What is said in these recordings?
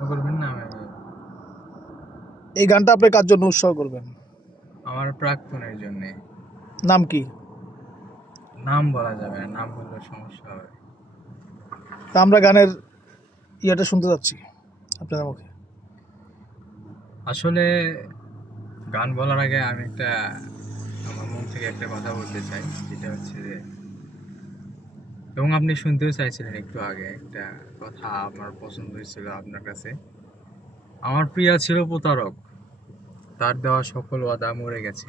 করবেন না। এই গানটা আপনি কার জন্য উৎসর্গ করবেন? আমার প্রাক্তনের জন্য। নাম কি? নাম বলা যাবে না, নাম বললে সমস্যা হবে। তা আমরা গানের ইয়েটা শুনতে যাচ্ছি আপনাদের মুখে। আসলে গান বলার আগে আমি আমার মন থেকে একটা কথা বলতে চাই, যেটা হচ্ছে যে, এবং আপনি শুনতেও চাইছিলেন একটু আগে, একটা কথা আমার পছন্দ হয়েছিল আপনার কাছে। আমার প্রিয়া ছিল প্রতারক, তার দেওয়া সকল ওয়াদা মরে গেছে,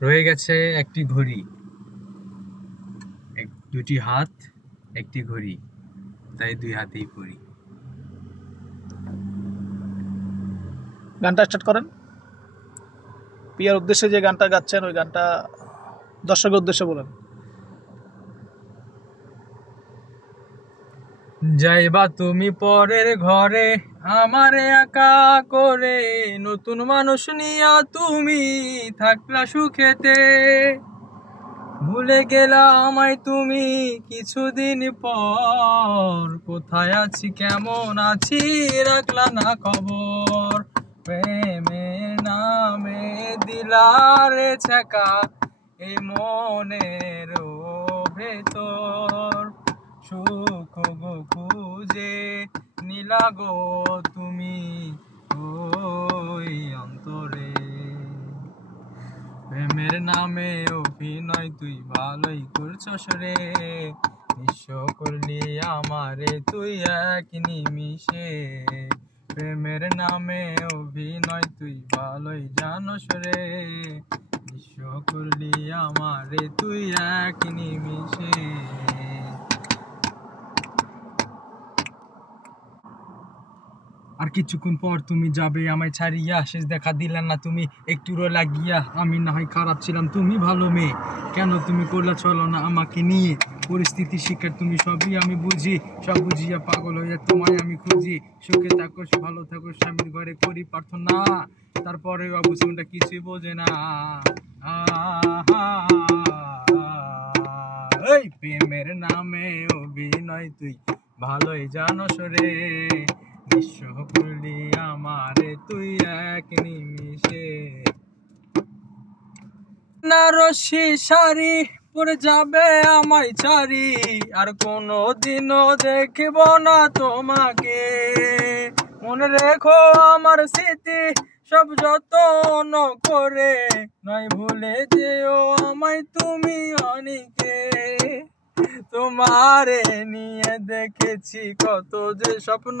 রয়ে গেছে একটি ঘড়ি, দুটি হাত একটি ঘড়ি, তাই দুই হাতেই পড়ি। গানটা স্টার্ট করেন। প্রিয়ার উদ্দেশ্যে যে গানটা গাচ্ছেন ওই গানটা দর্শকের উদ্দেশ্যে বলেন। যাইবা তুমি পরের ঘরে আমারে একা করে, নতুন মানুষ নিয়া তুমি থাকলা সুখেতে, ভুলে গেলা আমায় তুমি কিছুদিন পর, কোথায় আছি কেমন আছি রাখলা না খবর, প্রেমের নামে দিলারে ছ্যাঁকা এই মনের ভেতর, সুখ গো খুঁজে নিলা গো তুমি ওই অন্তরে, প্রেমের নামে অভিনয় তুই ভালোই করছস রে, নিঃস্ব করলি আমারে তুই এক নিমিষে, প্রেমের নামে অভিনয় তুই ভালোই জানস রে, নিঃস্ব করলি আমারে তুই এক নিমিষে। আর কিছুক্ষণ পর তুমি যাবে আমায় ছাড়িয়া, শেষ দেখা দিলে না তুমি একটুরও লাগিয়া, আমি না হয় খারাপ ছিলাম তুমি ভালো মেয়ে, কেন তুমি করলা চলো না আমাকে নিয়ে, পরিস্থিতি শিকার তুমি সবই আমি বুঝি, সব বুঝিয়া পাগল হইয়া তোমায় আমি খুঁজি, সুখে থাকো ভালো থাকো স্বামীর ঘরে করি প্রার্থনা, তারপরে বাবু শুনটা কিছুই বোঝে না। এই প্রেমের নামে অভিনয় তুই ভালোই জানোস রে, নিঃস্ব করলি আমারে তুই এক নিমিষে, না রশি শাড়ি পরে যাবে আমায় ছাড়ি, আর কোনো দিনও দেখব না তোমাকে, মনে রেখো আমার স্মৃতি সব যত্ন করে, নয় ভুলে যেও আমায় তুমি অনেকে, তোমারে নিয়ে দেখেছি কত যে স্বপ্ন,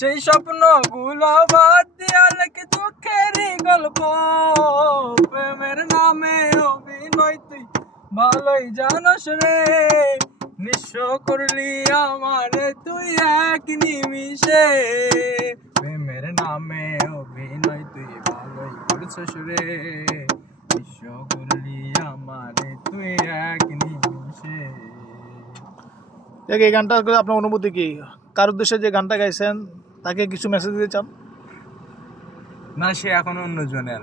সেই স্বপ্ন গুলো বাদ দিয়া লেখে চোখেরই গল্প, প্রেমের নামে অভিনয় তুই ভালোই জানোস রে, নিঃস্ব করলি আমারে তুই এক নিমিষে, প্রেমের নামে অভিনয় তুই ভালোই করছস রে, নিঃস্ব করলি আমারে তুই এক নিমিষে। এই গানটা করে আপনার অনুভূতি কি? কার উদ্দেশ্যে যে গানটা গাইছেন তাকে কিছু মেসেজ দিতে চান? না, সে এখন অন্য জনের।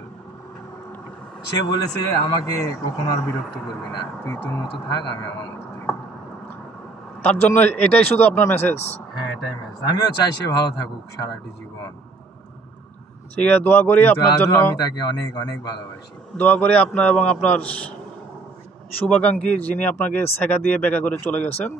সে বলেছে আমাকে কখনো আর বিরক্ত করবি না, তুই তোর মতো থাক, আমি আমার মতো থাকি। তার জন্য এটাই শুধু আপনার মেসেজ? হ্যাঁ, এটাই মেসেজ। আমিও চাই সে ভালো থাকুক সারাটি জীবন। ঠিক আছে, দোয়া করি আপনার জন্য। আমি তাকে অনেক অনেক ভালোবাসি। দোয়া করি আপনার এবং আপনার শুভাকাঙ্ক্ষী যিনি আপনাকে ছেঁকা দিয়ে বেকা করে চলে গেছেন